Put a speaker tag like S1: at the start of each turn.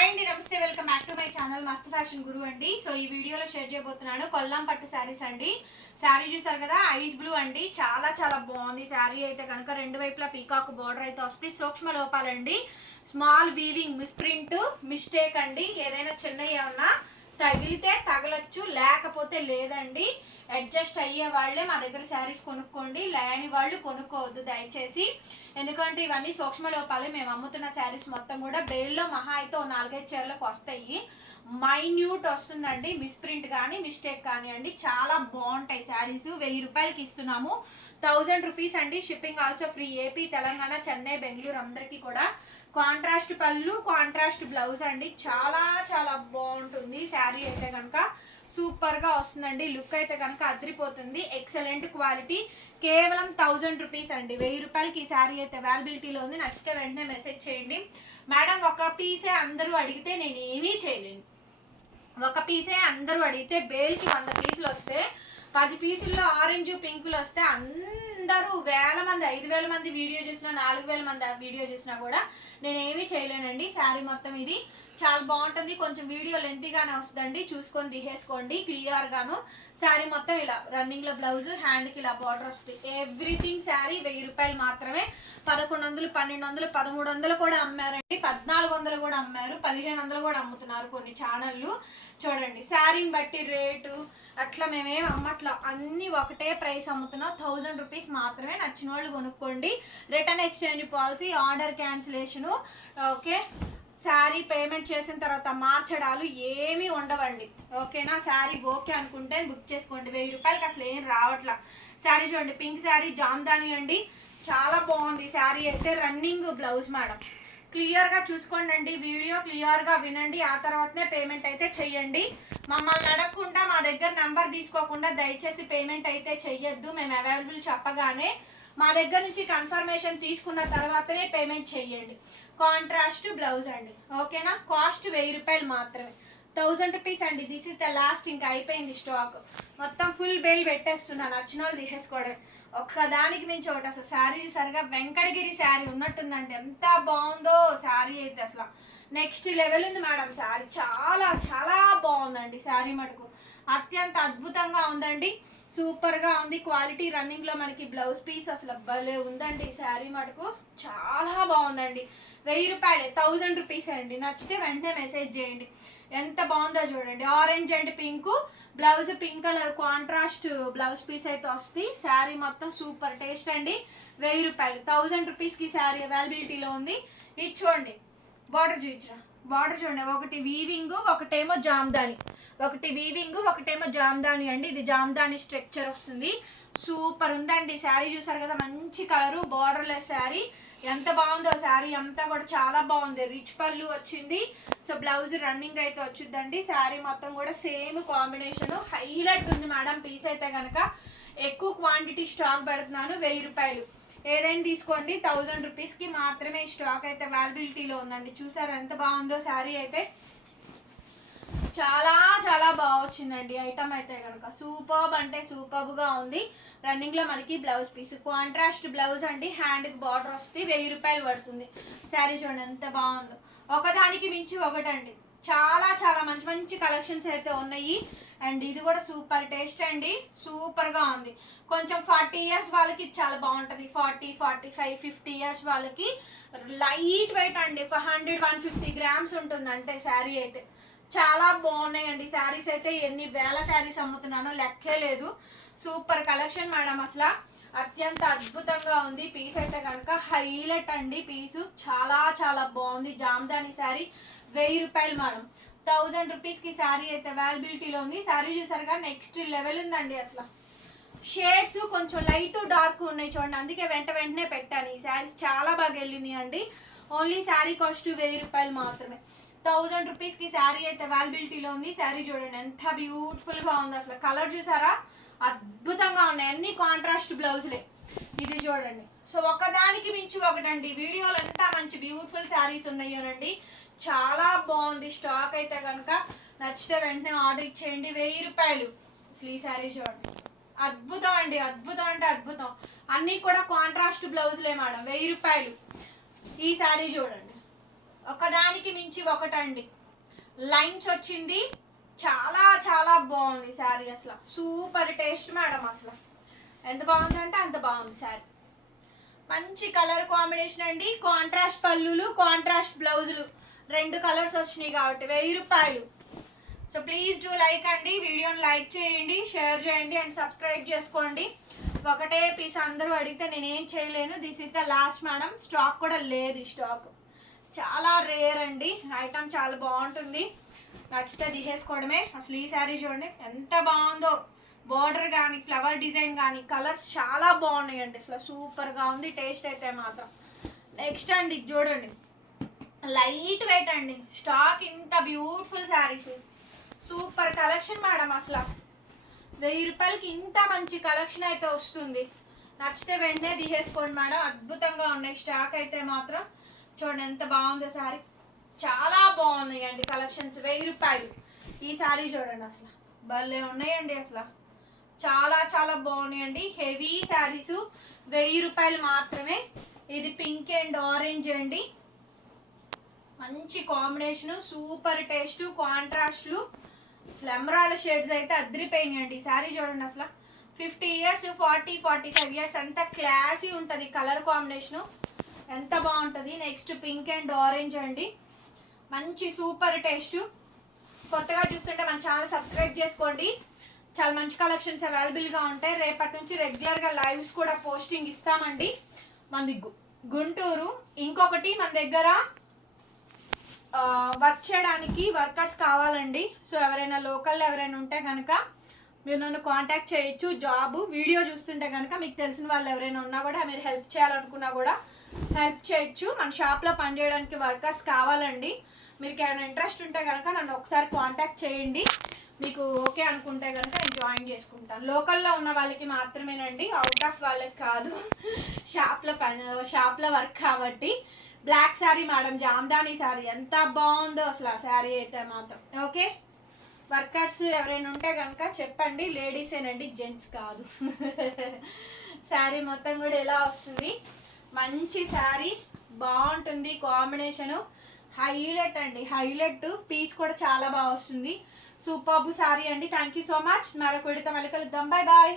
S1: Hi అండి నమస్తే. Welcome back to my channel Mast fashion Guru అండి. సో ఈ వీడియోలో షేర్ చేయబోతున్నాను కొల్లాం పట్టు శారీస్ అండి. శారీ చూసారు కదా ఐస్ బ్లూ అండి. చాలా చాలా బాగుంది శారీ అయితే కనుక. రెండు వైపులా పీకాక్ బార్డర్ అయితే వస్తుంది. సూక్ష్మ లోపాలండి. స్మాల్ వీవింగ్ మిస్ప్రింట్ మిస్టేక్ అండి. ఏదైనా చిన్న ఏమన్నా తగిలితే తగలచ్చు లేకపోతే లేదండి. అడ్జస్ట్ అయ్యే వాళ్ళే మా దగ్గర శారీస్ కొనుక్కోండి. లేని వాళ్ళు కొనుక్కోవద్దు. దయచేసి ఎందుకంటే ఇవన్నీ సూక్ష్మ లోపాలే. మేము అమ్ముతున్న శారీస్ మొత్తం కూడా బేల్లో మహా అయితే నాలుగైదు చీరలకు వస్తాయి. మైన్యూట్ వస్తుందండి. మిస్ప్రింట్ కానీ మిస్టేక్ కానీ అండి. చాలా బాగుంటాయి శారీస్. వెయ్యి రూపాయలకి ఇస్తున్నాము. థౌజండ్ రూపీస్ అండి. Shipping also free. AP Telangana Chennai Bengaluru అందరికీ కూడా. కాంట్రాస్ట్ పళ్ళు కాంట్రాస్ట్ బ్లౌజ్ అండి. చాలా చాలా బాగుంటుంది. శారీ అయితే కనుక సూపర్గా వస్తుందండి. లుక్ అయితే కనుక అదిరిపోతుంది. Excellent quality. కేవలం థౌజండ్ రూపీస్ అండి. వెయ్యి రూపాయలకి ఈ శారీ అయితే అవైలబిలిటీలో ఉంది. నచ్చితే వెంటనే మెసేజ్ చేయండి. మేడం ఒక పీసే అందరూ అడిగితే నేను ఏమీ చేయలేను. ఒక పీసే అందరూ అడిగితే బేల్కి వంద పీసులు వస్తే పది పీసుల్లో ఆరెంజ్ పింకులు వస్తే అందరూ వేల మంది ఐదు వేల మంది వీడియో చేసినా నాలుగు వేల మంది వీడియో చేసినా కూడా నేను ఏమీ చేయలేనండి. శారీ మొత్తం ఇది చాలా బాగుంటుంది. కొంచెం వీడియో లెంతీగానే వస్తుందండి. చూసుకొని తీసేసుకోండి. క్లియర్గాను శారీ మొత్తం ఇలా రన్నింగ్లో బ్లౌజ్ హ్యాండ్కి ఇలా బార్డర్ వస్తుంది. ఎవ్రీథింగ్ శారీ వెయ్యి రూపాయలు మాత్రమే. పదకొండు వందలు పన్నెండు వందలు పదమూడు వందలు కూడా అమ్మారండి. పద్నాలుగు వందలు కూడా అమ్మారు. పదిహేను వందలు కూడా అమ్ముతున్నారు కొన్ని ఛానళ్ళు చూడండి శారీని బట్టి రేటు అట్లా మేమేం అమ్మట్లా. అన్ని ఒకటే ప్రైస్ అమ్ముతున్నాం. థౌజండ్ రూపీస్ మాత్రమే నచ్చిన వాళ్ళు కొనుక్కోండి. Return exchange policy order cancellation okay? Sari payment చేసిన తర్వాత మార్చడాలు ఏమీ ఉండవండి. ఓకేనా? శారీ ఓకే అనుకుంటే బుక్ చేసుకోండి. వెయ్యి రూపాయలకి అసలు ఏం రావట్లా. శారీ చూడండి పింక్ శారీ జామ్దాని అండి. చాలా బాగుంది. శారీ అయితే రన్నింగ్ బ్లౌజ్ మేడం. క్లియర్గా చూసుకోండి వీడియో క్లియర్గా వినండి ఆ తర్వాతనే పేమెంట్ అయితే చెయ్యండి. మమ్మల్ని అడగకుండా మా దగ్గర నెంబర్ తీసుకోకుండా దయచేసి పేమెంట్ అయితే చెయ్యొద్దు మేము అవైలబుల్ చెప్పగానే మా దగ్గర నుంచి కన్ఫర్మేషన్ తీసుకున్న తర్వాతనే పేమెంట్ చెయ్యండి. కాంట్రాస్ట్ బ్లౌజ్ అండి ఓకేనా? కాస్ట్ వెయ్యి రూపాయలు మాత్రమే. థౌజండ్ రూపీస్ అండి. దిస్ ఇస్ ద లాస్ట్ ఇంకా అయిపోయింది స్టాక్ మొత్తం ఫుల్ బెయిల్ పెట్టేస్తున్నాను నచ్చిన వాళ్ళు తీసేసుకోవడం. ఒక్కదానికి మించి ఒకటి అసలు శారీ సరిగా వెంకటగిరి శారీ ఉన్నట్టుందండి. ఎంత బాగుందో శారీ అయితే అసలు. నెక్స్ట్ లెవెల్ ఉంది మేడం శారీ. చాలా చాలా బాగుందండి శారీ మటుకు. అత్యంత అద్భుతంగా ఉందండి. సూపర్గా ఉంది. క్వాలిటీ రన్నింగ్లో మనకి బ్లౌజ్ పీస్ అసలు భలే ఉందండి శారీ మటుకు. చాలా బాగుందండి. వెయ్యి రూపాయలే థౌజండ్ రూపీస్ అండి. నచ్చితే వెంటనే మెసేజ్ చేయండి. ఎంత బాగుందో చూడండి. Orange and pink blouse pink colour contrast blouse piece అయితే వస్తుంది. శారీ మొత్తం సూపర్ టేస్ట్ అండి. వెయ్యి రూపాయలు. థౌజండ్ రూపీస్కి శారీ అవైలబిలిటీలో ఉంది. ఇది చూడండి. బార్డర్ చూపించరా? బార్డర్ చూడండి. ఒకటి వీవింగ్ ఒకటేమో జామ్దాని. ఒకటి వీవింగ్ ఒకటేమో జామ్దాని అండి. ఇది జామ్దాని స్ట్రక్చర్ వస్తుంది. సూపర్ ఉందండి. శారీ చూసారు కదా మంచి కలరు బార్డర్లెస్ శారీ. ఎంత బాగుందో శారీ అంతా కూడా చాలా బాగుంది. రిచ్ పళ్ళు వచ్చింది. సో బ్లౌజ్ రన్నింగ్ అయితే వచ్చిందండి శారీ మొత్తం కూడా సేమ్ కాంబినేషన్ హైలైట్ ఉంది మేడం పీస్ అయితే కనుక ఎక్కువ క్వాంటిటీ స్టాక్ పెడుతున్నాను వెయ్యి రూపాయలు. ఏదైనా తీసుకోండి థౌజండ్ రూపీస్కి మాత్రమే స్టాక్ అయితే అవైలబిలిటీలో ఉందండి. చూసారు ఎంత బాగుందో శారీ అయితే. చాలా చాలా బాగా వచ్చిందండి. ఐటమ్ అయితే కనుక సూపర్బ్ అంటే సూపర్బ్గా ఉంది. రన్నింగ్లో మనకి బ్లౌజ్ పీస్ కాంట్రాస్ట్ బ్లౌజ్ అండి. హ్యాండ్కి బార్డర్ వస్తుంది వెయ్యి రూపాయలు పడుతుంది. శారీ చూడండి ఎంత బాగుందో. ఒకదానికి మించి ఒకటండి. చాలా చాలా మంచి మంచి కలెక్షన్స్ అయితే ఉన్నాయి. అండ్ ఇది కూడా సూపర్ టేస్ట్ అండి. సూపర్గా ఉంది. కొంచెం ఫార్టీ ఇయర్స్ వాళ్ళకి చాలా బాగుంటుంది. Forty forty five fifty years వాళ్ళకి. లైట్ వెయిట్ అండి. ఒక హండ్రెడ్ వన్ ఫిఫ్టీ గ్రామ్స్ ఉంటుంది అంటే శారీ అయితే. చాలా బాగున్నాయండి. శారీస్ అయితే ఎన్ని వేల శారీస్ అమ్ముతున్నానో లెక్కే లేదు. సూపర్ కలెక్షన్ మేడం అసలు. అత్యంత అద్భుతంగా ఉంది. పీస్ అయితే కనుక హైలైట్ అండి. పీసు చాలా చాలా బాగుంది. జామ్దాని శారీ. వెయ్యి రూపాయలు మేడం. థౌజండ్ రూపీస్కి శారీ అయితే అవైలబిలిటీలో ఉంది. శారీ చూసారుగా నెక్స్ట్ లెవెల్ ఉందండి అసలు. షేడ్స్ కొంచెం లైట్ డార్క్ ఉన్నాయి చూడండి. అందుకే వెంట వెంటనే పెట్టాను. ఈ శారీస్ చాలా బాగా వెళ్ళినాయి అండి ఓన్లీ శారీ కాస్ట్ వెయ్యి రూపాయలు మాత్రమే. థౌజండ్ రూపీస్కి శారీ అయితే అవైలబిలిటీలో ఉంది. శారీ చూడండి ఎంత బ్యూటిఫుల్గా ఉంది అసలు. కలర్ చూసారా? అద్భుతంగా ఉన్నాయి. అన్ని కాంట్రాస్ట్ బ్లౌజులే. ఇది చూడండి. సో ఒకదానికి మించి ఒకటండి. వీడియోలో ఎంత మంచి బ్యూటిఫుల్ శారీస్ ఉన్నాయోనండి చాలా బాగుంది. స్టాక్ అయితే కనుక నచ్చితే వెంటనే ఆర్డర్ ఇచ్చేయండి. వెయ్యి రూపాయలు. అసలు ఈ శారీ చూడండి. అద్భుతం అండి. అద్భుతం అంటే అద్భుతం. అన్నీ కూడా కాంట్రాస్ట్ బ్లౌజులే మేడం. వెయ్యి రూపాయలు. ఈ శారీ చూడండి. ఒకదానికి మించి ఒకటండి. లైన్స్ వచ్చింది. చాలా చాలా బాగుంది శారీ అసలు. సూపర్ టేస్ట్ మేడం అసలు. ఎంత బాగుందంటే అంత బాగుంది శారీ. మంచి కలర్ కాంబినేషన్ అండి. కాంట్రాస్ట్ పళ్ళులు కాంట్రాస్ట్ బ్లౌజులు రెండు కలర్స్ వచ్చినాయి కాబట్టి వెయ్యి రూపాయలు. సో ప్లీజ్ డూ లైక్ అండి. వీడియోని లైక్ చేయండి షేర్ చేయండి అండ్ సబ్స్క్రైబ్ చేసుకోండి. ఒకటే పీస్ అందరూ అడిగితే నేనేం చేయలేను. This is the last madam stock కూడా లేదు ఈ స్టాక్ చాలా రేర్ అండి ఐటమ్ చాలా బాగుంటుంది. నచ్చితే తీసేసుకోవడమే. అసలు ఈ శారీ చూడండి ఎంత బాగుందో. బార్డర్ కానీ ఫ్లవర్ డిజైన్ కానీ కలర్స్ చాలా బాగున్నాయండి. అసలు సూపర్గా ఉంది. టేస్ట్ అయితే మాత్రం. నెక్స్ట్ అండి ఇది చూడండి. లైట్ వెయిట్ అండి. స్టాక్ ఇంత beautiful saris. Super collection madam అసలు. వెయ్యి రూపాయలకి ఇంత మంచి కలెక్షన్ అయితే వస్తుంది. నచ్చితే వెంటనే తీసేసుకోండి మేడం. అద్భుతంగా ఉన్నాయి. స్టాక్ అయితే మాత్రం. చూడండి ఎంత బాగుందో శారీ చాలా బాగున్నాయి అండి కలెక్షన్స్ వెయ్యి రూపాయలు. ఈ శారీ చూడండి అసలు. భలే ఉన్నాయండి అసలు. చాలా చాలా బాగున్నాయండి. హెవీ శారీస్ వెయ్యి రూపాయలు మాత్రమే. ఇది పింక్ అండ్ ఆరెంజ్ అండి. మంచి కాంబినేషన్ సూపర్ టేస్ట్ కాంట్రాస్ట్లు అసలు ఎమరాల్డ్ షేడ్స్ అయితే అద్దరిపోయినాయండి ఈ శారీ చూడండి అసలు. Fifty years forty forty five years అంతా క్లాసీ ఉంటుంది కలర్ కాంబినేషను ఎంత బాగుంటుంది? నెక్స్ట్ పింక్ అండ్ ఆరెంజ్ అండి. మంచి సూపర్ టేస్ట్ కొత్తగా చూస్తుంటే మన ఛానల్ సబ్స్క్రైబ్ చేసుకోండి. చాలా మంచి కలెక్షన్స్ అవైలబుల్గా ఉంటాయి. రేపటి నుంచి రెగ్యులర్గా లైవ్స్ కూడా పోస్టింగ్ ఇస్తామండి. మనది గుంటూరు. ఇంకొకటి మన దగ్గర వర్క్ చేయడానికి వర్కర్స్ కావాలండి. సో ఎవరైనా లోకల్ ఎవరైనా ఉంటే కనుక మీరు నన్ను కాంటాక్ట్ చేయొచ్చు. జాబ్ వీడియో చూస్తుంటే కనుక మీకు తెలిసిన వాళ్ళు ఎవరైనా ఉన్నా కూడా మీరు హెల్ప్ చేయాలనుకున్నా కూడా హెల్ప్ చేయొచ్చు. మన షాప్లో పనిచేయడానికి వర్కర్స్ కావాలండి. మీకు ఏమైనా ఇంట్రెస్ట్ ఉంటే కనుక నన్ను ఒకసారి కాంటాక్ట్ చేయండి. మీకు ఓకే అనుకుంటే కనుక నేను జాయిన్ చేసుకుంటాను. లోకల్లో ఉన్న వాళ్ళకి మాత్రమేనండి. అవుట్ ఆఫ్ వాళ్ళకి కాదు. షాప్లో పని షాప్లో వర్క్ కాబట్టి. బ్లాక్ శారీ మేడం జామ్దాని శారీ ఎంత బాగుందో అసలు ఆ శారీ అయితే మాత్రం. ఓకే వర్కర్స్ ఎవరైనా ఉంటే కనుక చెప్పండి లేడీసేనండి జెంట్స్ కాదు. శారీ మొత్తం కూడా ఎలా వస్తుంది? మంచి శారీ బాగుంటుంది కాంబినేషను. హైలైట్ అండి హైలైట్. పీస్ కూడా చాలా బాగా వస్తుంది. సూపర్బు శారీ అండి. థ్యాంక్ యూ సో మచ్ మరొక విడత మళ్ళీ కలుద్దాం. Bye bye